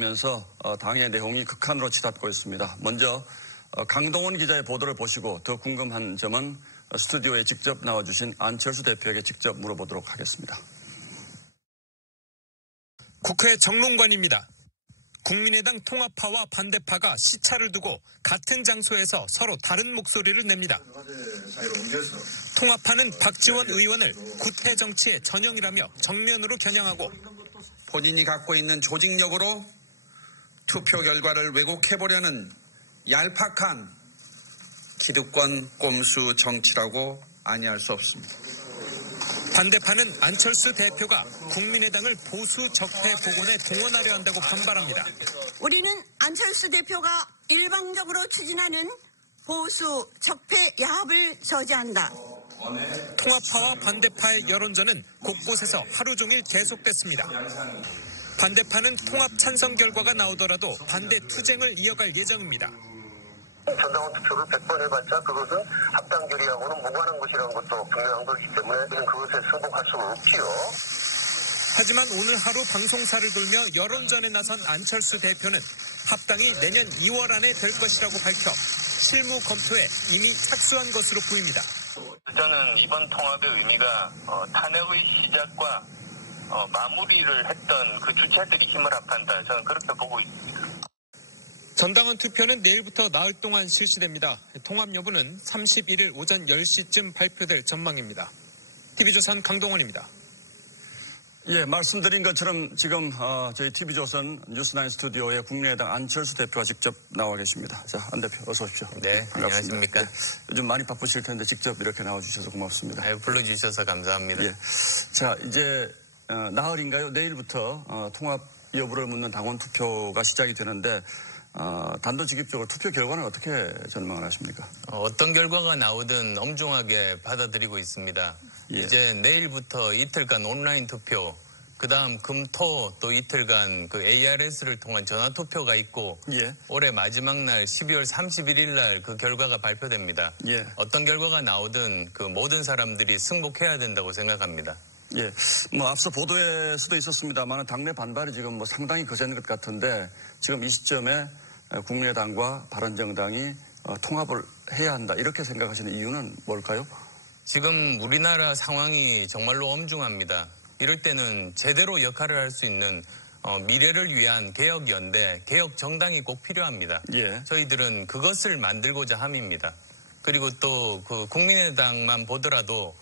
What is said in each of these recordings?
면서 당의 내용이 극한으로 치닫고 있습니다. 먼저 강동원 기자의 보도를 보시고 더 궁금한 점은 스튜디오에 직접 나와주신 안철수 대표에게 직접 물어보도록 하겠습니다. 국회 정론관입니다. 국민의당 통합파와 반대파가 시차를 두고 같은 장소에서 서로 다른 목소리를 냅니다. 통합파는 박지원 의원을 구태 정치의 전형이라며 정면으로 겨냥하고 본인이 갖고 있는 조직력으로 투표 결과를 왜곡해보려는 얄팍한 기득권 꼼수 정치라고 아니할 수 없습니다. 반대파는 안철수 대표가 국민의당을 보수 적폐 복원에 동원하려 한다고 반발합니다. 우리는 안철수 대표가 일방적으로 추진하는 보수 적폐 야합을 저지한다. 통합파와 반대파의 여론전은 곳곳에서 하루 종일 계속됐습니다. 반대파는 통합 찬성 결과가 나오더라도 반대 투쟁을 이어갈 예정입니다. 전당원 투표를 100번 해봤자 그것은 합당 결의하고는 무관한 것이라는 것도 분명한 것이기 때문에 우리는 그것에 승복할 수가 없지요. 하지만 오늘 하루 방송사를 돌며 여론전에 나선 안철수 대표는 합당이 내년 2월 안에 될 것이라고 밝혀 실무 검토에 이미 착수한 것으로 보입니다. 저는 이번 통합의 의미가 탄핵의 시작과 마무리를 했던 그 주체들이 힘을 합한다. 저는 그렇게 보고 있습니다. 전당원 투표는 내일부터 나흘 동안 실시됩니다. 통합 여부는 31일 오전 10시쯤 발표될 전망입니다. TV조선 강동원입니다. 예, 말씀드린 것처럼 지금 저희 TV조선 뉴스9 스튜디오에 국민의당 안철수 대표가 직접 나와 계십니다. 자, 안 대표 어서 오십시오. 네, 안녕하십니까. 네, 요즘 많이 바쁘실 텐데 직접 이렇게 나와주셔서 고맙습니다. 네, 불러주셔서 감사합니다. 예, 자, 이제 나흘인가요? 내일부터 통합 여부를 묻는 당원 투표가 시작이 되는데 단도직입적으로 투표 결과는 어떻게 전망을 하십니까? 어떤 결과가 나오든 엄중하게 받아들이고 있습니다. 예. 이제 내일부터 이틀간 온라인 투표, 그 다음 금, 토 또 이틀간 그 ARS를 통한 전화 투표가 있고 예. 올해 마지막 날 12월 31일 날 그 결과가 발표됩니다. 예. 어떤 결과가 나오든 그 모든 사람들이 승복해야 된다고 생각합니다. 예, 앞서 보도에서도 있었습니다만 당내 반발이 지금 상당히 거센 것 같은데 지금 이 시점에 국민의당과 바른정당이 통합을 해야 한다 이렇게 생각하시는 이유는 뭘까요? 지금 우리나라 상황이 정말로 엄중합니다. 이럴 때는 제대로 역할을 할 수 있는 미래를 위한 개혁연대, 개혁정당이 꼭 필요합니다. 예. 저희들은 그것을 만들고자 함입니다. 그리고 또 그 국민의당만 보더라도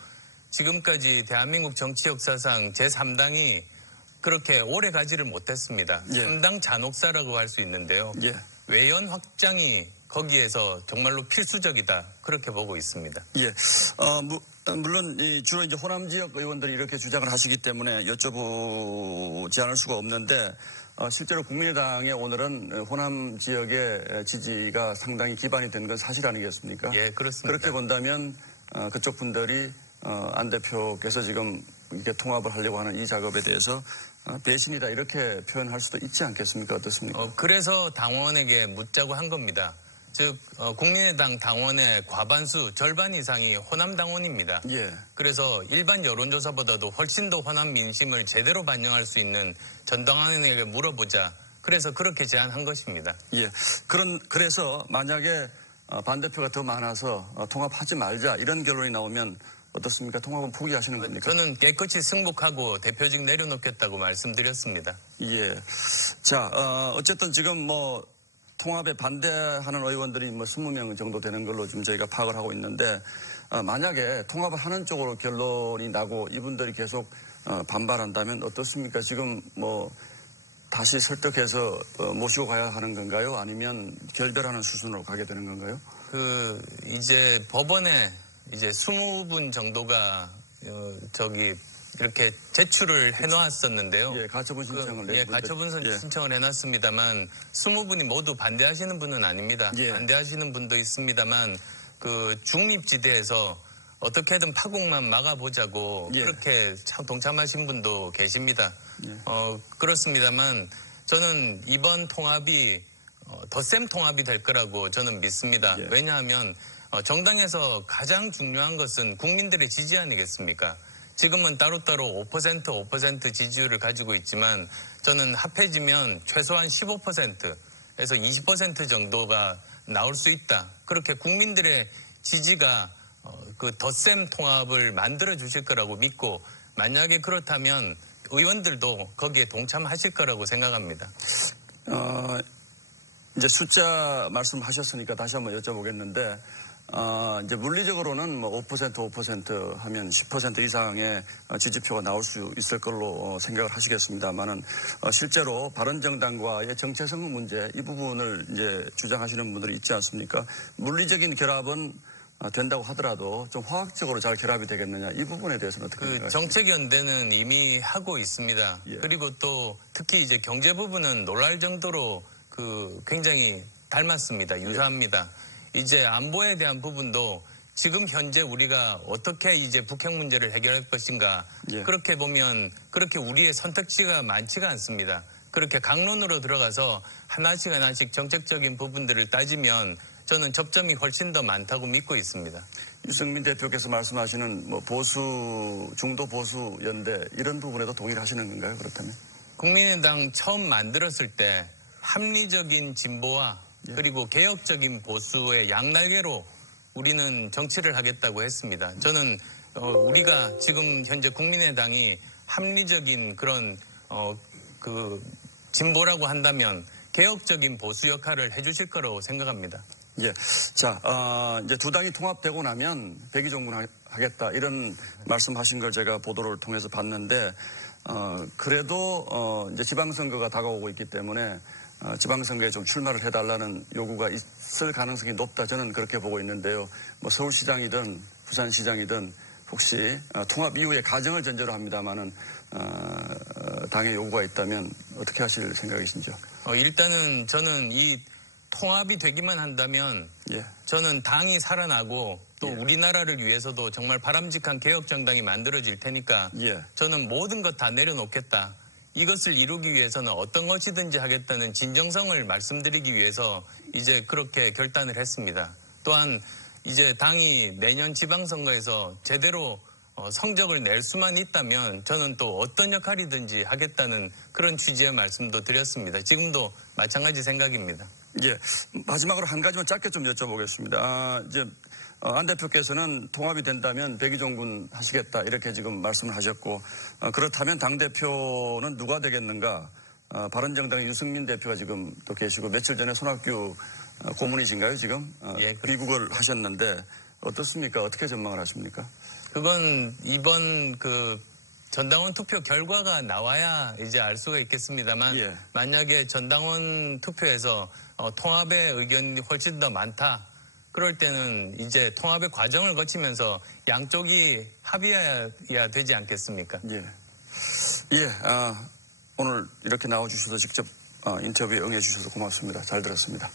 지금까지 대한민국 정치 역사상 제3당이 그렇게 오래 가지를 못했습니다. 예. 3당 잔혹사라고 할 수 있는데요. 예. 외연 확장이 거기에서 정말로 필수적이다. 그렇게 보고 있습니다. 예. 물론 주로 이제 호남 지역 의원들이 이렇게 주장을 하시기 때문에 여쭤보지 않을 수가 없는데 실제로 국민의당의 오늘은 호남 지역의 지지가 상당히 기반이 된 건 사실 아니겠습니까? 예, 그렇습니다. 그렇게 본다면 그쪽 분들이 안 대표께서 지금 이게 통합을 하려고 하는 이 작업에 대해서 배신이다 이렇게 표현할 수도 있지 않겠습니까? 어떻습니까? 그래서 당원에게 묻자고 한 겁니다. 즉 국민의당 당원의 과반수 절반 이상이 호남 당원입니다. 예. 그래서 일반 여론조사보다도 훨씬 더 호남 민심을 제대로 반영할 수 있는 전당원에게 물어보자. 그래서 그렇게 제안한 것입니다. 예. 그래서 만약에 반대표가 더 많아서 통합하지 말자 이런 결론이 나오면 어떻습니까? 통합은 포기하시는 겁니까? 저는 깨끗이 승복하고 대표직 내려놓겠다고 말씀드렸습니다. 예. 자, 어쨌든 지금 통합에 반대하는 의원들이 20명 정도 되는 걸로 지금 저희가 파악을 하고 있는데, 만약에 통합을 하는 쪽으로 결론이 나고 이분들이 계속 반발한다면 어떻습니까? 지금 다시 설득해서 모시고 가야 하는 건가요? 아니면 결별하는 수순으로 가게 되는 건가요? 이제 법원에 이제 20분 정도가 이렇게 제출을 해놓았었는데요. 예, 가처분 신청을 가처분 신청을 해놨습니다만 20분이 모두 반대하시는 분은 아닙니다. 예. 반대하시는 분도 있습니다만 그 중립지대에서 어떻게든 파국만 막아보자고 예. 그렇게 동참하신 분도 계십니다. 예. 그렇습니다만 저는 이번 통합이 더 센 통합이 될 거라고 저는 믿습니다. 예. 왜냐하면 정당에서 가장 중요한 것은 국민들의 지지 아니겠습니까? 지금은 따로따로 5% 지지율을 가지고 있지만 저는 합해지면 최소한 15%에서 20% 정도가 나올 수 있다. 그렇게 국민들의 지지가 그 덧셈 통합을 만들어 주실 거라고 믿고 만약에 그렇다면 의원들도 거기에 동참하실 거라고 생각합니다. 이제 숫자 말씀하셨으니까 다시 한번 여쭤보겠는데 이제 물리적으로는 뭐 5% 하면 10% 이상의 지지표가 나올 수 있을 걸로 생각을 하시겠습니다만은 실제로 바른정당과의 정체성 문제 이 부분을 이제 주장하시는 분들이 있지 않습니까? 물리적인 결합은 된다고 하더라도 좀 화학적으로 잘 결합이 되겠느냐 이 부분에 대해서는 어떻게 생각하십니까? 정책연대는 이미 하고 있습니다. 예. 그리고 또 특히 이제 경제 부분은 놀랄 정도로 굉장히 닮았습니다. 유사합니다. 이제 안보에 대한 부분도 지금 현재 우리가 어떻게 이제 북핵 문제를 해결할 것인가 예. 그렇게 보면 그렇게 우리의 선택지가 많지가 않습니다. 그렇게 강론으로 들어가서 하나씩 정책적인 부분들을 따지면 저는 접점이 훨씬 더 많다고 믿고 있습니다. 유승민 대표께서 말씀하시는 뭐 보수, 중도 보수 연대 이런 부분에도 동의를 하시는 건가요? 그렇다면? 국민의당 처음 만들었을 때 합리적인 진보와 그리고 개혁적인 보수의 양날개로 우리는 정치를 하겠다고 했습니다. 저는 우리가 지금 현재 국민의당이 합리적인 그런 진보라고 한다면 개혁적인 보수 역할을 해주실 거라고 생각합니다. 예. 자, 이제 두 당이 통합되고 나면 백의종군 하겠다 이런 말씀하신 걸 제가 보도를 통해서 봤는데 그래도 이제 지방선거가 다가오고 있기 때문에 지방선거에 좀 출마를 해달라는 요구가 있을 가능성이 높다. 저는 그렇게 보고 있는데요. 뭐 서울시장이든 부산시장이든 혹시 통합 이후의 가정을 전제로 합니다만은 당의 요구가 있다면 어떻게 하실 생각이신지요? 일단은 저는 이 통합이 되기만 한다면 예. 저는 당이 살아나고 또 예. 우리나라를 위해서도 정말 바람직한 개혁정당이 만들어질 테니까 예. 저는 모든 것 다 내려놓겠다. 이것을 이루기 위해서는 어떤 것이든지 하겠다는 진정성을 말씀드리기 위해서 이제 그렇게 결단을 했습니다. 또한 이제 당이 내년 지방선거에서 제대로 성적을 낼 수만 있다면 저는 또 어떤 역할이든지 하겠다는 그런 취지의 말씀도 드렸습니다. 지금도 마찬가지 생각입니다. 예. 마지막으로 한 가지만 짧게 좀 여쭤보겠습니다. 이제 안 대표께서는 통합이 된다면 백의종군 하시겠다 이렇게 지금 말씀을 하셨고 그렇다면 당대표는 누가 되겠는가? 바른정당 유승민 대표가 지금 또 계시고 며칠 전에 손학규 고문이신가요 지금? 예, 귀국을 하셨는데 어떻습니까? 어떻게 전망을 하십니까? 그건 이번 전당원 투표 결과가 나와야 이제 알 수가 있겠습니다만 예. 만약에 전당원 투표에서 통합의 의견이 훨씬 더 많다. 그럴 때는 이제 통합의 과정을 거치면서 양쪽이 합의해야 되지 않겠습니까? 예. 예. 오늘 이렇게 나와주셔서 직접 인터뷰에 응해주셔서 고맙습니다. 잘 들었습니다.